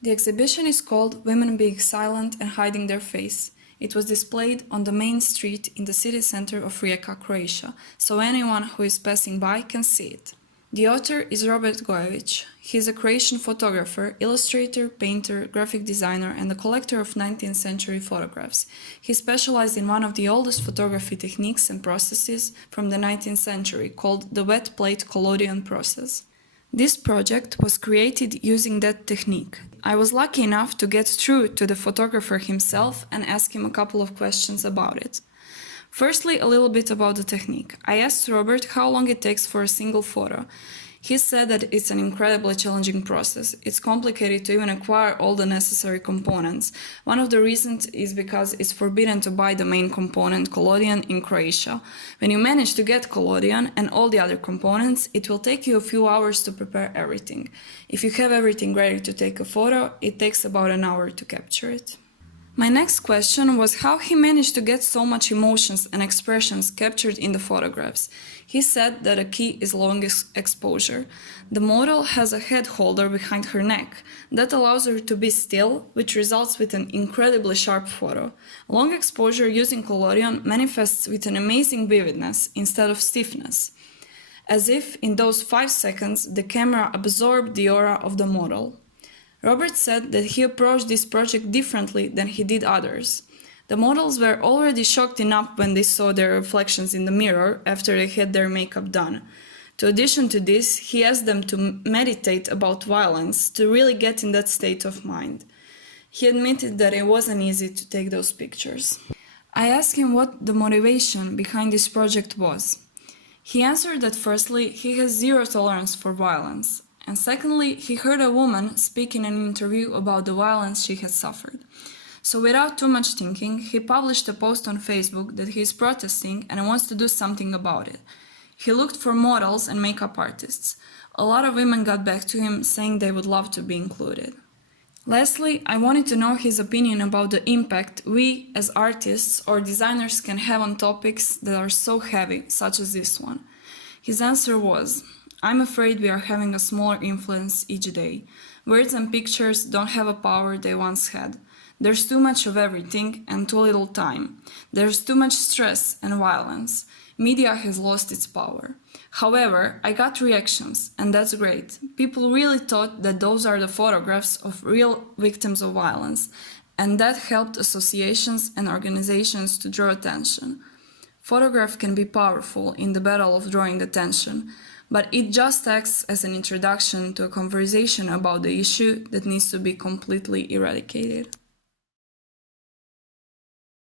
The exhibition is called Women Being Silent and Hiding Their Face. It was displayed on the main street in the city center of Rijeka, Croatia, so anyone who is passing by can see it. The author is Robert Gojević. He is a Croatian photographer, illustrator, painter, graphic designer, and a collector of 19th century photographs. He specialized in one of the oldest photography techniques and processes from the 19th century, called the wet plate collodion process. This project was created using that technique. I was lucky enough to get through to the photographer himself and ask him a couple of questions about it. Firstly, a little bit about the technique. I asked Robert how long it takes for a single photo. He said that it's an incredibly challenging process. It's complicated to even acquire all the necessary components. One of the reasons is because it's forbidden to buy the main component, collodion, in Croatia. When you manage to get collodion and all the other components, it will take you a few hours to prepare everything. If you have everything ready to take a photo, it takes about an hour to capture it. My next question was how he managed to get so much emotions and expressions captured in the photographs. He said that a key is long exposure. The model has a head holder behind her neck. That allows her to be still, which results with an incredibly sharp photo. Long exposure using collodion manifests with an amazing vividness instead of stiffness, as if in those 5 seconds the camera absorbed the aura of the model. Robert said that he approached this project differently than he did others. The models were already shocked enough when they saw their reflections in the mirror after they had their makeup done. In addition to this, he asked them to meditate about violence, to really get in that state of mind. He admitted that it wasn't easy to take those pictures. I asked him what the motivation behind this project was. He answered that firstly, he has zero tolerance for violence. And secondly, he heard a woman speak in an interview about the violence she had suffered. So without too much thinking, he published a post on Facebook that he is protesting and wants to do something about it. He looked for models and makeup artists. A lot of women got back to him saying they would love to be included. Lastly, I wanted to know his opinion about the impact we as artists or designers can have on topics that are so heavy, such as this one. His answer was, I'm afraid we are having a smaller influence each day. Words and pictures don't have a power they once had. There's too much of everything and too little time. There's too much stress and violence. Media has lost its power. However, I got reactions, and that's great. People really thought that those are the photographs of real victims of violence, and that helped associations and organizations to draw attention. Photograph can be powerful in the battle of drawing attention, but it just acts as an introduction to a conversation about the issue that needs to be completely eradicated.